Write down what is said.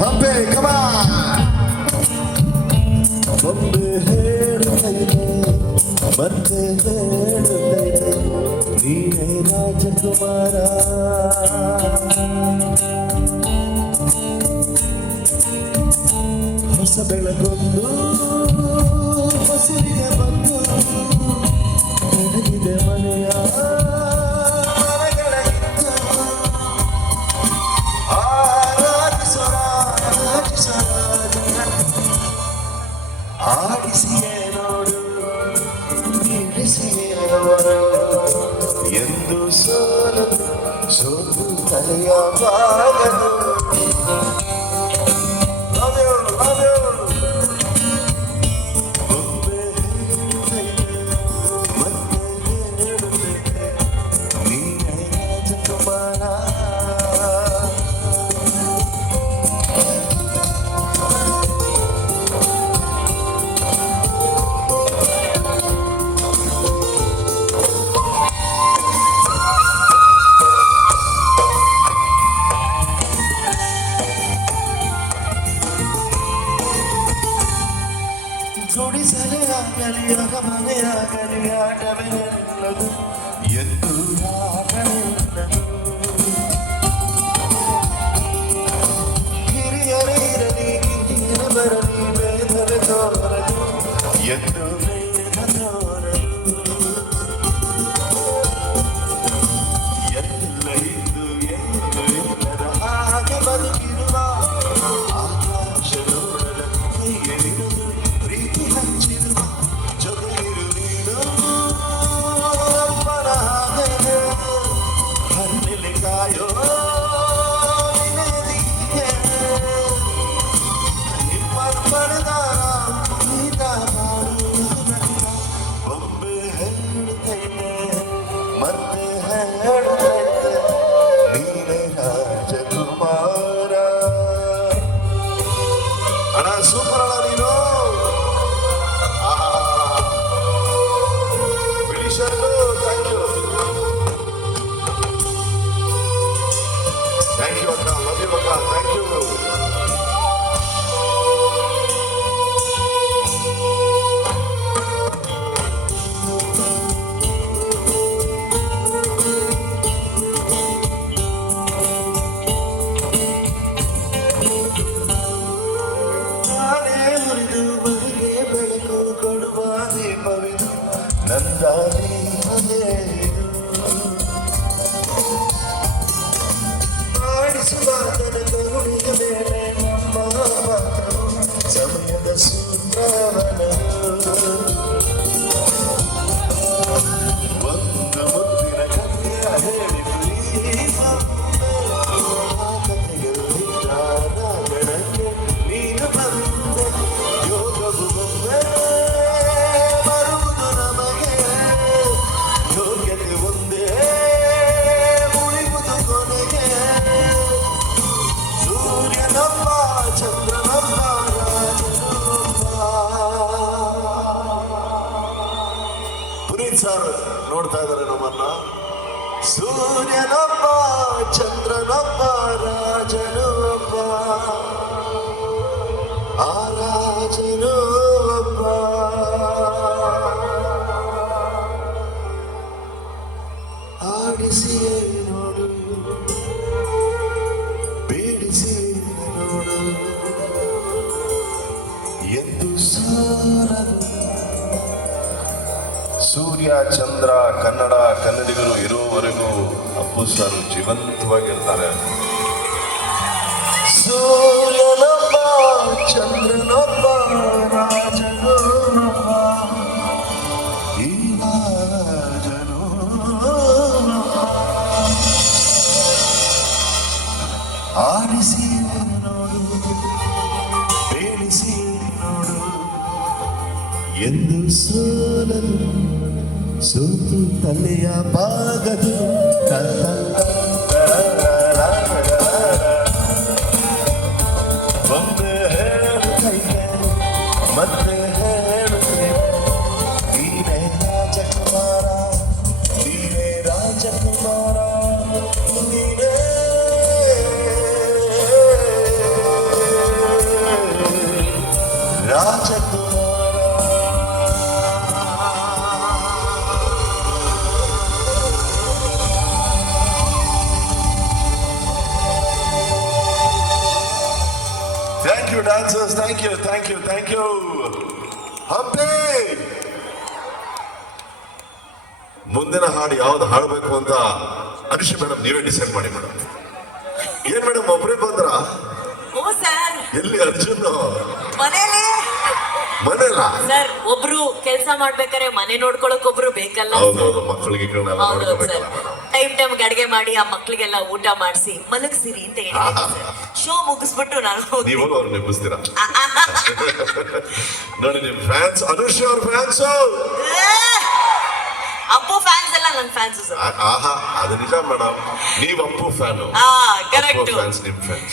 ಹಂಪೆ ಬೊಂಬೆ ಹೇಳುತ್ತೈತೆ ಮತ್ತೆ ಹೇಳುತ್ತೈತೆ ನೀನೇ ರಾಜಕುಮಾರ. ಹೊಸ ಬೆಳಗೊಂದು ಹಸಿರಿಗೆ ಬಂದು ಬೆಳಗಿದೆ ಮನೆಯ ಆಡಿಸಿಯೇ ನೋಡು ಇಳಿಸಿಯೇ ನೋಡು ಎಂದು ಸೋತು ತಲೆಯ ಬಾಗದು. ಗುಡಿಸಲೇ ಆಗಲಿ ಅರಮನೆ ಆಗಲಿ ಆಟವೇ ನಿಲ್ಲದು ಎಂದು ಆಟ ನಿಲ್ಲದು. ಹಿರಿಯರೇ ಇರಲಿ ಕಿರಿಯರ ಬರಲಿ ಬೇಧವೇ ತೋರದು ಎಂದು ಬೇಧ ತೋರದು. ಎಲ್ಲ ಇದ್ದು ಏನು ಇಲ್ಲದ ಹಾಗೆ ಬದುಕಿರುವ ಆಕಾಶ ನೋಡದ ಹೀಗಿರುವುದು ಪ್ರೀತಿ ಹಚ್ಚಿರುವ ಜೊತೆಯಿರು ನೀನು ಅಪ್ಪನ ಹಾಗೆ ಹನ್ನೆಲೆ ಕಾಯೋ ನಿಮ್ಮಪ್ಪನದಾರ ಗೀತ ಮಾಡುವುದರಿಂದ ಬೊಂಬೆ ಹೇಳುತ್ತೈತೆ ಮತ್ತೆ ಹೇಳುತ್ತೈತೆ ನೀನೇ ರಾಜಕುಮಾರ. ಅಣ್ಣ ಸೂಪರ್ ಅಣ್ಣ ನೀನು. Thank you, Akka. Love you, Akka. Thank you. ನಾನೇ ಹುರಿದು ಬಗೆ ಬೆಳಕು ಕೊಡುವ ದೀಪವಿದು ನನ್ನ ದೀಪವೇ ಇದು. ಆಡಿಸುವಾದನ ಕರುಣಿಯ ಮೇಲೆ ನಮ್ಮ ಮಾತನು ಸಮಯದ ಸೂತ್ರವನನು. ಒಂದು ಮುದ್ದಿನ ಕಥೆಯ ಹೇಳಿತು ಈ ಕಥೆಗಳು ಗಣಕ್ಕೆ ನೀನು ಬಂದೆ ಯೋಗವು ಬಂದೆ ಬರುವುದು ನಮಗೆ ಯೋಗ್ಯತೆ ಒಂದೇ ಉಳಿಯುವುದು ಕೊನೆಗೆ. ಸೂರ್ಯನೊಬ್ಬ ಚಂದ್ರನೊಬ್ಬ ರಾಜನೊಬ್ಬ. ಪುನೀತ್ ಸರ್ ನೋಡ್ತಾ ಇದ್ದಾರೆ ನಮ್ಮನ್ನ. ಸೂರ್ಯನೊಬ್ಬ ಚಂದ್ರನೊಬ್ಬ ರಾಜನು ಒಬ್ಬ ಆ ರಾಜನು ಒಬ್ಬ. ಆಡಿಸಿಯೇ ನೋಡು ಬೇಡಿಸಿ ನೋಡು ಎಂದು ಸಾರದು. ಸೂರ್ಯ ಚಂದ್ರ ಕನ್ನಡ ಕನ್ನಡಿಗರು ಇರುವವರೆಗೂ ಅಪ್ಪು ಸರ್ ಜೀವಂತವಾಗಿರ್ತಾರೆ. ಸೂರ್ಯನೊಬ್ಬ ಚಂದ್ರನೊಬ್ಬ ರಾಜನೊಬ್ಬ ಈ ರಾಜನೊಬ್ಬ. ಆಡಿಸಿ ನೋಡು ಬೇಡಿಸಿ ನೋಡು ಎಂದು ಸೋಲಲು ಸೋತು ತಲೆಯ ಬಾಗದು. ಬೊಂಬೆ ಹೇಳುತ್ತೈತೆ ಮತ್ತೆ ಹೇಳುತ್ತೈತೆ ನೀನೇ ರಾಜಕುಮಾರ ನೀನೇ ರಾಜಕುಮಾರ ನೀನೇ ರಾಜಕುಮಾರ. Thank you dancers, thank you, thank you, thank you. Hampi ಮುಂದಿನ ಹಾಡು ಯಾವ್ದು ಹಾಡಬೇಕು ಅಂತ ಅನಿಶಿ ಮೇಡಮ್ ನೀವೇ ಡಿಸೈಡ್ ಮಾಡಿ ಮೇಡಮ್. ಏನ್ ಮೇಡಮ್ ಒಬ್ಬರೇ ಬಂದ್ರ? ಓ ಸರ್, ಎಲ್ಲಿ ಅರ್ಜುನ್? ಮನೇಲಿ ಮನೆಲ್ಲ ಸರ್ ಒಬ್ರು ಕೆಲಸ ಮಾಡ್ಬೇಕಾದ್ರೆ ಮನೆ ನೋಡ್ಕೊಳಕ್ ಒಬ್ರು ಬೇಕಲ್ಲ. ಹೌದೌದು, ಮಕ್ಕಳಿಗೆ ಹೌದೌದು ಸರ್, ಟೈಮ್ ಅಡಿಗೆ ಮಾಡಿ ಆ ಮಕ್ಳಿಗೆಲ್ಲ ಊಟ ಮಾಡಿಸಿ ಮಲಗಿಸಿರಿ ಅಂತ ಹೇಳಿ ಶೋ ಮುಗಿಸ್ಬಿಟ್ಟು ನಾನು ಹೋಗ್ತೀನಿ. ನೀವು ಅವ್ರು ನೆಬ್ಬಿಸ್ತೀರಾ ನೋಡಿ. ನಿಮ್ ಫ್ಯಾನ್ಸ್, ಅನುಷ್ ಅವ್ರ ಫ್ಯಾನ್ಸ್. ಅಪ್ಪು ಫ್ಯಾನ್ಸ್ ಎಲ್ಲ ನನ್ನ ಫ್ಯಾನ್ಸ್ ಸರ್. ಆಹಾ, ಅದು ನಿಜ ಮೇಡಮ್. ನೀವ್ ಅಪ್ಪು ಫ್ಯಾನು, ಕರೆಕ್ಟ್. ಫ್ಯಾನ್ಸ್ ನಿಮ್ ಫ್ಯಾನ್ಸ್.